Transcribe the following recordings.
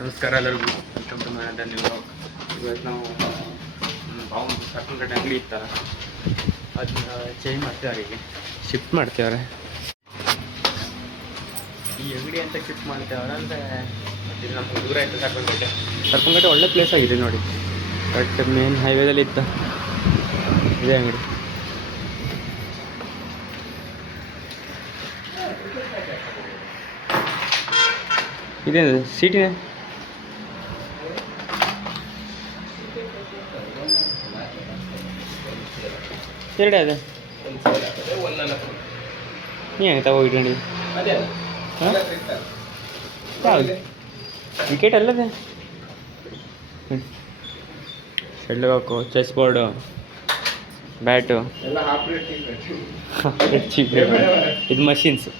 ನಮಸ್ಕಾರ ಎಲ್ಲರಿಗೂ, welcome to my other new vlog. ಇವತ್ತು ನಾವು ಬಾವು ಸರ್ಕಲ್ಗಟ್ಟೆ ಅಂಗಡಿ ಇತ್ತಲ್ಲ, ಅದನ್ನ ಚೇಂಜ್ ಮಾಡ್ತೇವ್ರೆ, ಈಗ ಶಿಫ್ಟ್ ಮಾಡ್ತೇವ್ರೆ. ಈ ಅಂಗಡಿ ಅಂತ ಶಿಫ್ಟ್ ಮಾಡ್ತೇವ್ರೆ ಅಂದರೆ ಇದು ನಮ್ಗೆ ದೂರ ಆಯಿತು. ಸರ್ಕಲ್ಗಟ್ಟೆ ಒಳ್ಳೆ ಪ್ಲೇಸ್ ಆಗಿದೆ ನೋಡಿ, ಬಟ್ ಮೇನ್ ಹೈವೇದಲ್ಲಿ ಇತ್ತು ಇದೇ ಅಂಗಡಿ. ಇದೇನು ಸಿಟಿನೇ ಎರಡೇ ಅದೇ ಏನು ತಗೋಗಿಟ್ಕೊಂಡು ಯಾವುದು ವಿಕೆಟ್ ಅಲ್ಲದೆ ಶೆಡ್ಲ್ ಹಾಕು, chess board, bat cheap rate. ಇದು ಮಷೀನ್ಸು.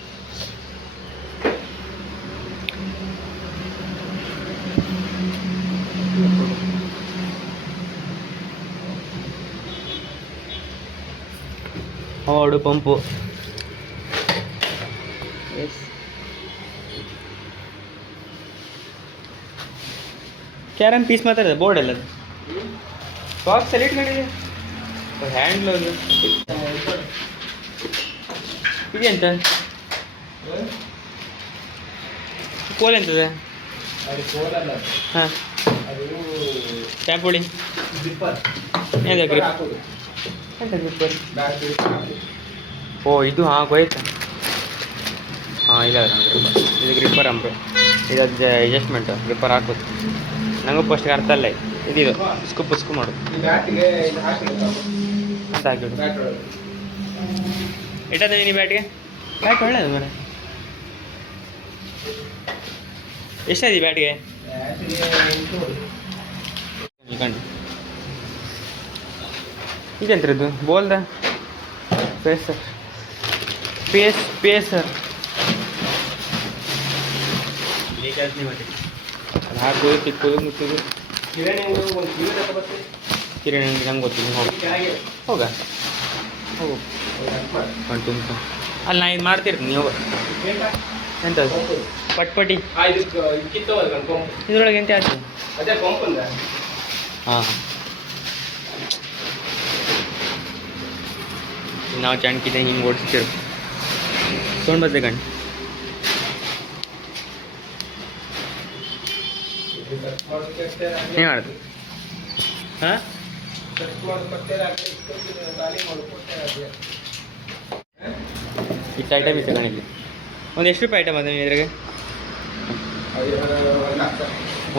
ಹವಾಡು ಪಂಪು, ಕ್ಯಾರಮ್ ಪೀಸ್ ಮಾತ್ರ ಬೋರ್ಡ್ ಎಲ್ಲ ಬಾಕ್ಸ್ ಎಲ್ಲ ಇಟ್ಕೊಂಡಿದೆ. ಹ್ಯಾಂಡ್ ಗ್ಲೌಸ್ ಇದೆಂತ ಕೋಲ್ ಎಂತದೆ? ಹಾಂ ಟ್ಯಾಂಪುಳಿ ಏನು ಗ್ರಿಪ್ ಎಂತ ಗ್ರಿಪ್ಪರ್? ಓ ಇದು ಹಾಂ ಹೋಯ್ತಾ? ಹಾಂ ಇಲ್ಲ ಇದು ಗ್ರಿಪ್ಪರ್ ಅಂಬರು, ಇದು ಅಡ್ಜಸ್ಟ್ಮೆಂಟು ಗ್ರಿಪ್ಪರ್ ಹಾಕೋದು. ನನಗೂ ಫಸ್ಟ್ಗೆ ಅರ್ಥ ಅಲ್ಲ ಇದು ಸ್ಕೂಪ್ ಮಾಡೋದು ಅಂತ ಹಾಕಿಬಿಡು. ಇಟ್ಟದ ನೀ ಬ್ಯಾಟ್ಗೆ ಬ್ಯಾಟ್ ಒಳ್ಳೇದು ಮರ. ಎಷ್ಟಾದಿ ಬ್ಯಾಟ್ಗೆ? ಕಣ್ಣು ಇದೆಂತ್ರದ್ದು ಬೋಲ್ದ ಪೇಸರ್ ಪೇಸರ್ ಮತ್ತೆ ಅದು ಹಾಕೋದು, ತಿಕ್ಕೋದು, ಮುಚ್ಚೋದು. ಕಿರಣಿ ನಂಗೆ ಗೊತ್ತಿಲ್ಲ. ಹೋಗ ಹೋಗು ಕಂಟು ಅಲ್ಲಿ ನಾ ಇದು ಮಾಡ್ತಿರ್ತೀನಿ. ನೀವು ಎಂಥದ್ದು ಪಟ್ಪಟಿ ಇದ್ರೊಳಗೆ ಎಂತ ಆಗ್ತದೆ? ಹಾಂ ನಾವು ಚಣ್ಕಿದೆ ಹಿಂಗೆ ಓಡಿಸ್ತೀವಿ. ತೊಗೊಂಡು ಬರ್ತದೆ ಕಣ್ಣು. ಏನು ಮಾಡೋದು? ಹಾಂ ಇಷ್ಟು ಐಟಮ್ ಇತ್ತು ಕಣಿಲಿ. ಒಂದು ಎಷ್ಟು ರೂಪಾಯಿ ಐಟಮ್ ಅದ ಇದ್ರಾಗೆ?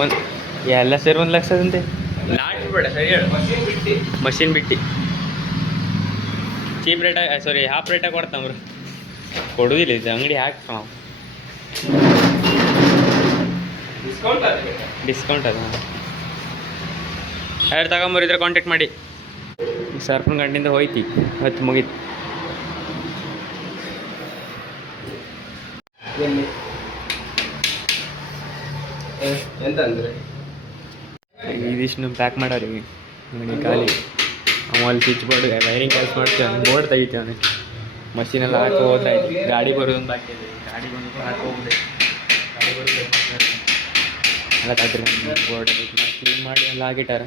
ಒಂದು ಎಲ್ಲ ಸೇರಿ 1 ಲಕ್ಷದಂತೆ. ಲಾಟ್ ಬೇಡ ಸರಿ ಹೇಳು. ಮಷೀನ್ ಬಿಟ್ಟು ಚೀಪ್ ರೇಟಾಗಿ, ಸಾರಿ ಹಾಫ್ ರೇಟಾಗಿ ಕೊಡ್ತಾವ್ರು. ಕೊಡುವುದಿಲ್ಲ ಇದು ಅಂಗಡಿ ಹಾಕಿ ನಾವು ಡಿಸ್ಕೌಂಟ್ ಅದು. ಯಾರು ತಗೊಂಬರಿದ್ರೆ ಕಾಂಟ್ಯಾಕ್ಟ್ ಮಾಡಿ. ಸರ್ಪನ ಗಂಡಿಂದ ಹೋಯ್ತಿ ಹೊತ್ತು ಮುಗೀತು. ಎಂತಂದ್ರೆ ಇದಿಷ್ಟು ಪ್ಯಾಕ್ ಮಾಡೋರಿಗೆ ಮನೆ ಖಾಲಿ. ಅಲ್ಲಿ ಸ್ವಿಚ್ ಬೋರ್ಡ್ ವೈರಿಂಗ್ ಕೆಲಸ ಮಾಡ್ತೀವಿ, ಬೋರ್ಡ್ ತೆಗಿತೀವಿ ಅವನಿಗೆ. ಮಷೀನೆಲ್ಲ ಹಾಕಿ ಹೋದ್ರೆ ಆಯ್ತು. ಗಾಡಿ ಬರೋದೊಂದು ಬಾಕಿ ಇದೆ, ಗಾಡಿ ಬಂದು ಹಾಕಿ ಹೋಗ್ಬೇಕು. ಗಾಡಿ ಬರೋದು ಎಲ್ಲ ತೆಗ್ರಿ ಬೋರ್ಡ್ ಕ್ಲೀನ್ ಮಾಡಿ ಎಲ್ಲ ಆಗಿಟ್ಟಾರ.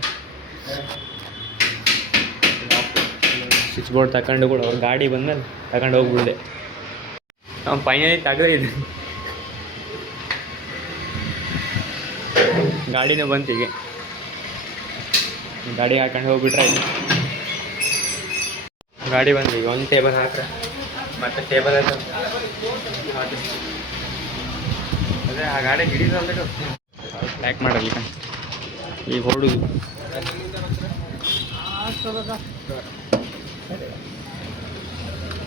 ಸ್ವಿಚ್ ಬೋರ್ಡ್ ತಗೊಂಡು ಕೂಡ ಅವ್ರು ಗಾಡಿ ಬಂದ್ಮೇಲೆ ತಗೊಂಡು ಹೋಗ್ಬಿಡ್ದೆ. ನಾವು ಫೈನಲಿ ತೆಗೆದಿದ್ದೆ, ಗಾಡಿನೂ ಬಂತೀಗ. ಗಾಡಿ ಹಾಕೊಂಡು ಹೋಗ್ಬಿಟ್ರೆ ಆಯ್ತು. ಗಾಡಿ ಬಂದು ಈಗ ಒಂದು ಟೇಬಲ್ ಹಾಕ್ರೆ ಮತ್ತೆ ಟೇಬಲ್ ಅದ ಅದೇ ಆ ಗಾಡಿ ಹಿಡಿದು ಪ್ಯಾಕ್ ಮಾಡಲ್ಲ ಈಗ ಹೊಡುದು.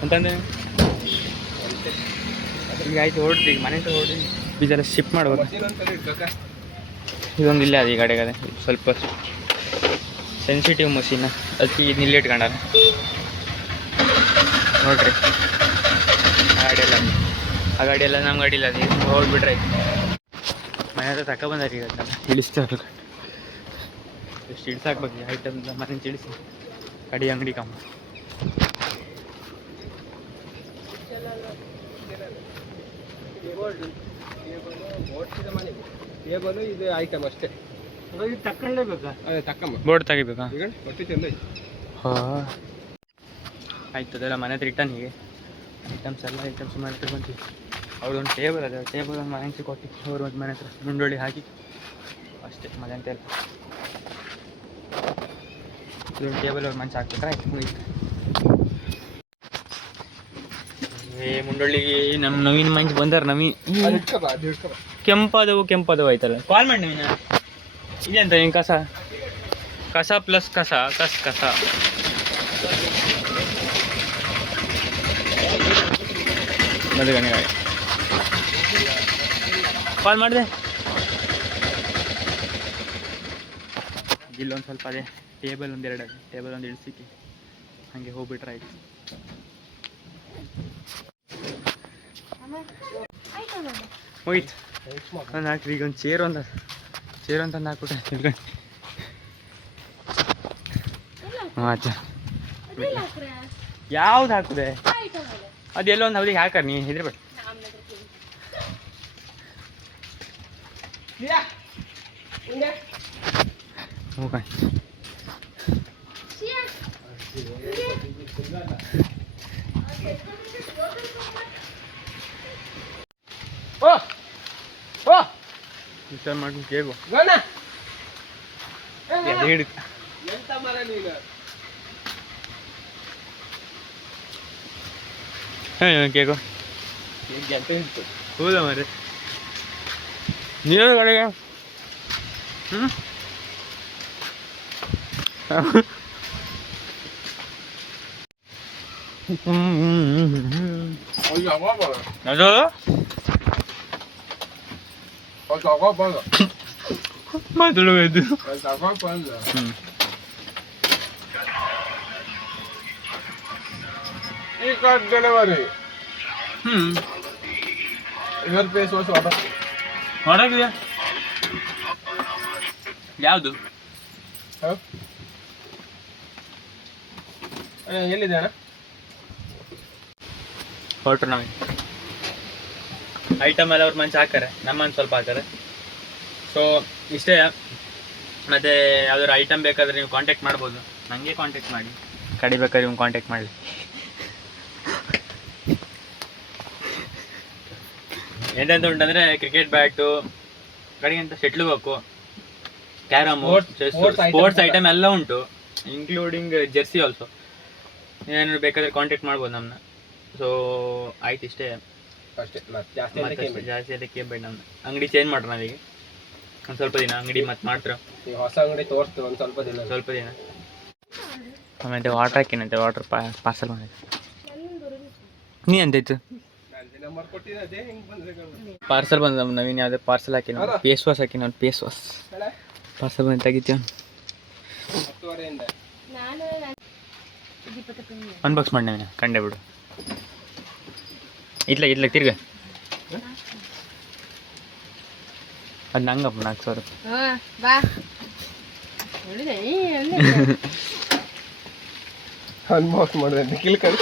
ಅಂತಂದ್ರೆ ಈಗ ಆಯ್ತು ಹೊಡ್ದು, ಈಗ ಮನೆಯಿಂದ ಹೊಡ್ದು ಬೀಜೆಲ್ಲ ಶಿಫ್ಟ್ ಮಾಡ್ಬೇಕು. ಇದೊಂದು ಇಲ್ಲೇ ಅದು ಈ ಗಾಡಿಗೆ ಅದೇ ಸ್ವಲ್ಪ ಸೆನ್ಸಿಟಿವ್ ಮಷೀನ್, ಅದಕ್ಕೆ ಇದು ನಿಲ್ಲಿ ಇಟ್ಕೊಂಡಾರ ನೋಡ್ರಿ. ಆ ಗಾಡಿಯೆಲ್ಲ ನಮ್ಮ ಗಾಡಿ ಇಲ್ಲ, ನೀವು ಹೋಗ್ಬಿಟ್ರೆ ಆಯ್ತು. ಮನೆ ಹತ್ರ ತಗೊಬಂದಾರ ಈಗ ಇಳಿಸ್ತಾರೆ. ಎಷ್ಟು ಇಳಿಸಾಕ್ಬೇಕು ಐಟಮ್ ಮನೆ ತಿಳಿಸಿ ಕಡಿ ಅಂಗಡಿ ಕಮ್ಮ. ಟೇಬಲ್ ಇದು ಐಟಮ್ ಅಷ್ಟೇ. ತಕ್ಕೊಳ್ಳೇಬೇಕಾ? ಅದೇ ತಕ್ಕಮ್ಮ. ಬೋರ್ಡ್ ತೆಗಿಬೇಕಾ? ಈಗ ಒಟ್ಟು ಚೆಂದ ಐತೆ. ಹಾಂ ಆಯ್ತು, ಅದೆಲ್ಲ ಮನೆ ಹತ್ರ ರಿಟರ್ನ್ ಹೀಗೆ ಐಟಮ್ಸ್ ಮನೆ ಹತ್ರ ಬಂತೀವಿ. ಅವ್ರದ್ದೊಂದು ಟೇಬಲ್ ಅದೇ ಟೇಬಲ್ ಒಂದು ಮನೆ ಹತ್ರ ಕೊಟ್ಟು ಅವ್ರು ಒಂದು ಮನೆ ಹತ್ರ ಮುಂಡೊಳ್ಳಿ ಹಾಕಿ ಅಷ್ಟೇ, ಮನೆ ಅಂತ ಇಲ್ಲ. ಇದೊಂದು ಟೇಬಲ್ ಅವ್ರು ಮಂಚ ಹಾಕ್ಬಿಟ್ರೆ ಆಯ್ತು, ಮುಗೀತು. ಮುಂಡೊಳ್ಳಿಗೆ ನಮ್ಮ ನವೀನ್ ಮಂಚ್ ಬಂದಾರ. ನವೀನ್ ಕೆಂಪದವು ಆಯ್ತಲ್ಲ. ಕಾಲ್ ಮಾಡಿ ನವೀನ. ಇದೆ ಅಂತ ನೀನು ಕಸ ಪ್ಲಸ್ ಕಸ ಮದುವೆ ಕಾಲ್ ಮಾಡಿದೆ. ಇಲ್ಲೊಂದು ಸ್ವಲ್ಪ ಅದೇ ಟೇಬಲ್ ಒಂದೆರಡು ಟೇಬಲ್ ಒಂದು ಇಳಿಸಿಕ್ಕೆ ಹಾಗೆ ಹೋಗ್ಬಿಟ್ರೆ ಆಯ್ತು. ಹೋಯ್ತು. ಒಂದು ಹಾಕ್ರಿ ಈಗ ಒಂದು ಚೇರ್ ಅಂತಂದು ಹಾಕ್ಬಿಟ್ಟೆ ತಿಳ್ಕೊಂಡು. ಆಚೆ ಯಾವ್ದು ಹಾಕಿದೆ ಅದೆಲ್ಲ ಒಂದು ಹೌದಿಗೆ ಹಾಕಾರ ನೀ ಹೆದ್ರಬೇಡ. ಹೋಗ ವಿಚಾರ ಮಾಡ್ಕೊಂಡು ಕೇಳುವ ಹಿಡಿತ ಕೇಕೋ ಹೌದಾ ಮರೆ ನೀರು ಕಡೆಗೆ. ಅದು ಮಾತಾಡೋದು. ಡೆಲಿವರಿ ಇವರ್ ಫೇಸ್ ವಾಶ್ ಹೊರಗಿದೆಯಾ ಯಾವುದು? ಎಲ್ಲಿದೆ ಅಣ್ಣ? ಹೊರಟು ನಮಗೆ ಐಟಮ್ ಎಲ್ಲ ಅವ್ರ ಮಂಚ ಹಾಕಾರೆ, ನಮ್ಮನ್ನು ಸ್ವಲ್ಪ ಹಾಕಾರೆ. ಸೊ ಇಷ್ಟೇ. ಮತ್ತು ಯಾವ್ದಾದ್ರು ಐಟಮ್ ಬೇಕಾದರೆ ನೀವು ಕಾಂಟ್ಯಾಕ್ಟ್ ಮಾಡ್ಬೋದು, ನನಗೆ ಕಾಂಟ್ಯಾಕ್ಟ್ ಮಾಡಿ. ಕಡಿಬೇಕಾದ್ರೆ ನೀವು ಕಾಂಟ್ಯಾಕ್ಟ್ ಮಾಡಲಿ. ಎಂತೆಂತ ಉಂಟಂದರೆ ಕ್ರಿಕೆಟ್ ಬ್ಯಾಟು ಕಡೆಗೆ ಅಂತ ಶೆಟ್ಲ್ ಬೇಕು, ಕ್ಯಾರಮು, ಸ್ಪೋರ್ಟ್ಸ್ ಐಟಮ್ ಎಲ್ಲ ಉಂಟು, ಇನ್ಕ್ಲೂಡಿಂಗ್ ಜೆರ್ಸಿ ಆಲ್ಸೋ. ಏನಾದ್ರು ಬೇಕಾದರೆ ಕಾಂಟ್ಯಾಕ್ಟ್ ಮಾಡ್ಬೋದು ನಮ್ಮನ್ನ. ಸೊ ಆಯ್ತು, ಇಷ್ಟೇ ಅಷ್ಟೇ. ಜಾಸ್ತಿ ಅದಕ್ಕೆ ಬೇಡ. ನಮ್ಮ ಅಂಗಡಿ ಚೇಂಜ್ ಮಾಡ್ರಿ ನಾವೀಗ ಒಂದು ಸ್ವಲ್ಪ ದಿನ. ಅಂಗಡಿ ಮತ್ತೆ ಮಾಡ್ತೀರ ಹೊಸ ಅಂಗಡಿ ತೋರಿಸ್ತೀವಿ ಒಂದು ಸ್ವಲ್ಪ ದಿನ. ಆಮೇಲೆ ವಾಟ್ರ್ ಹಾಕಿನಂತೆ, ವಾಟ್ರ್ ಪಾರ್ಸಲ್ ಮಾಡಿದೆ. ನೀ ಅಂತೈತು ಪಾರ್ಸಲ್ ಬಂದ ನವೀನ್ ಯಾವುದೇ ಪಾರ್ಸಲ್ ಹಾಕಿನ ಫೇಸ್ ವಾಶ್ ಹಾಕಿನ ಒಂದು ಫೇಸ್ ವಾಶ್ ಪಾರ್ಸಲ್ ಬಂದು ತೆಗಿತೀವಿ. ಅನ್ಬಾಕ್ಸ್ ಮಾಡಿ ನವೀನ ಕಂಡೆ ಬಿಡು. ಇತ್ಲಾಗ ತಿರ್ಗ ಅದು ನಂಗಪ್ಪ 4,000 ಅನ್ಬಾಕ್ಸ್ ಮಾಡಿದೆ ನಿಖಿಲ್ ಕಡೆ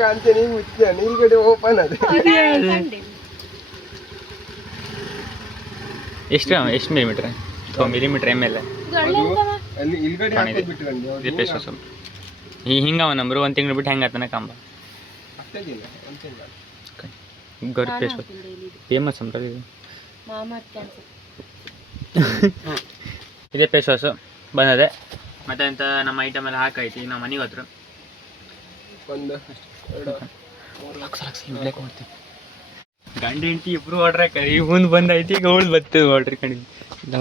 ಕಾಂಚನಿ ಮುಚ್ಚ ನೀಲ್ಗಡೆ ಓಪನ್ ಅದೇ. ಎಷ್ಟು ಮಿಲಿಮೀಟ್ರ್? ಮಿಲಿಮೀಟ್ರ್ ಎಮ್ ಎಲ್ ಅಲ್ಲಿ ಇಲ್ಗಡೆ ಫೇಸ್ ವಾಶ್ ಹಿಂಗವ ನಂಬರು 1 ತಿಂಗಳು ಬಿಟ್ಟು ಹೆಂಗೆ ಆತನ ಕಂಬ ಗರ್ ಫೇಸ್ ವಾಶ್ ಫೇಮಸ್ ಅಂಬ್ರ ಇದು. ಇದೇ ಫೇಸ್ ವಾಶು ಬಂದದೆ. ಮತ್ತೆ ಅಂತ ನಮ್ಮ ಐಟಮ್ ಎಲ್ಲ ಹಾಕೈತಿ. ನಾವು ಮನೆಗೆ ಹೋದ್ರು ಗಂಡ ಹೆಂಡತಿ ಇಬ್ರು ಆರ್ಡ್ರ್ ಹಾಕಿ ಮುಂದೆ ಬಂದೈತಿ. ಈಗ ಉಳ್ದು ಬರ್ತದೆ ಆರ್ಡ್ರ್ ಕಂಡಿದ್ದು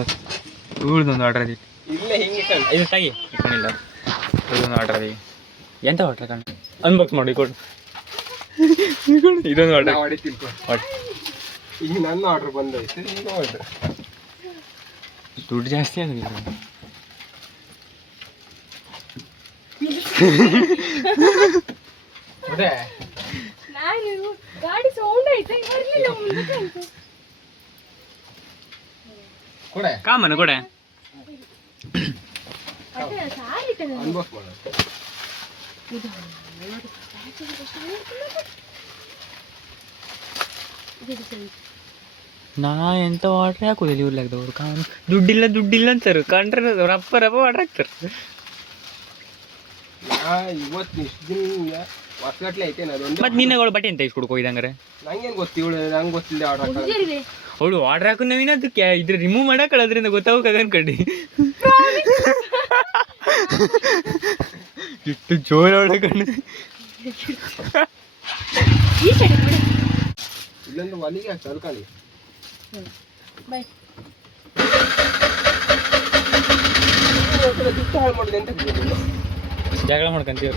ಉಳ್ದೊಂದು ಆರ್ಡ್ರ್ ಅದೈತಿ. ಇದು ತಾಗಿ ಇಟ್ಕೊಂಡಿಲ್ಲ ಇದೊಂದು ಆರ್ಡ್ರ್ ಅದೀಗ. ಎಂತ ಆರ್ಡ್ರ್ ಕಂಡು ಅನ್ಬಾಕ್ಸ್ ಮಾಡಿ ಕೊಡು. ಇದೊಂದು ಆರ್ಡ್ರ್ ಈಗ ನನ್ನ ಆರ್ಡ್ರ್ ಬಂದೈತೆ. ಈಗ ಆರ್ಡ್ರ್ ದುಡ್ಡು ಜಾಸ್ತಿ ಆಗಿದೆ. ಗಾಡಿ ಸೌಂಡ್ ಐತೆ ಕೊಡೆ ಕಾಮನ ಕೊಡೆ ಅನ್ಬಾಕ್ಸ್ ಮಾಡು. ನಾ ಎಂತ ವಾಟ್ರ್ ಹಾಕೋದಿಲ್ಲ ಇವ್ರ್ಲಾಗ್ದವ್ರು ದುಡ್ಡಿಲ್ಲ ಅಂತಾರೆ ಕಂಡ್ರೆ ರಪ್ಪ ವಾಟ್ರ್ ಹಾಕ್ತಾರೆ. ಇವತ್ತು ಇಷ್ಟು ದಿನ ವರ್ಷಗಟ್ಲೆ ಐತೆ ಅದೊಂದು. ಮತ್ತೆ ನಿನ್ನಗಳು ಬಟ್ಟೆ ಎಂತ ಇಸ್ಕೊಡ್ಕೊ ಹೋಯ್ದಂಗಾರೆ ನಂಗೇನು ಗೊತ್ತು ಇವಳು ನಂಗೆ ಗೊತ್ತಿಲ್ಲ ಆರ್ಡರ್ ಹಾಕೋದು. ಅವಳು ವಾಟ್ರ್ ಹಾಕು ನವೀನ ಅದಕ್ಕೆ ಇದ್ರ ರಿಮೂವ್ ಮಾಡಕ್ಕೆ ಅದರಿಂದ ಗೊತ್ತಾಗೋಕೆ ಅನ್ಕಂಡು ಇಟ್ಟು ಜೋರ ಹೊಡಕಂಡು ಇಲ್ಲಂದ್ರೆ ಒಲಿಗೆ ಆಗ್ತದೆ ಅಲ್ಕಳಿ ದುಡ್ಡು ಹಾಳು ಮಾಡೋದು ಎಂತ ಜಗಳ ಮಾಡ್ಕೊಂತೀವಿ.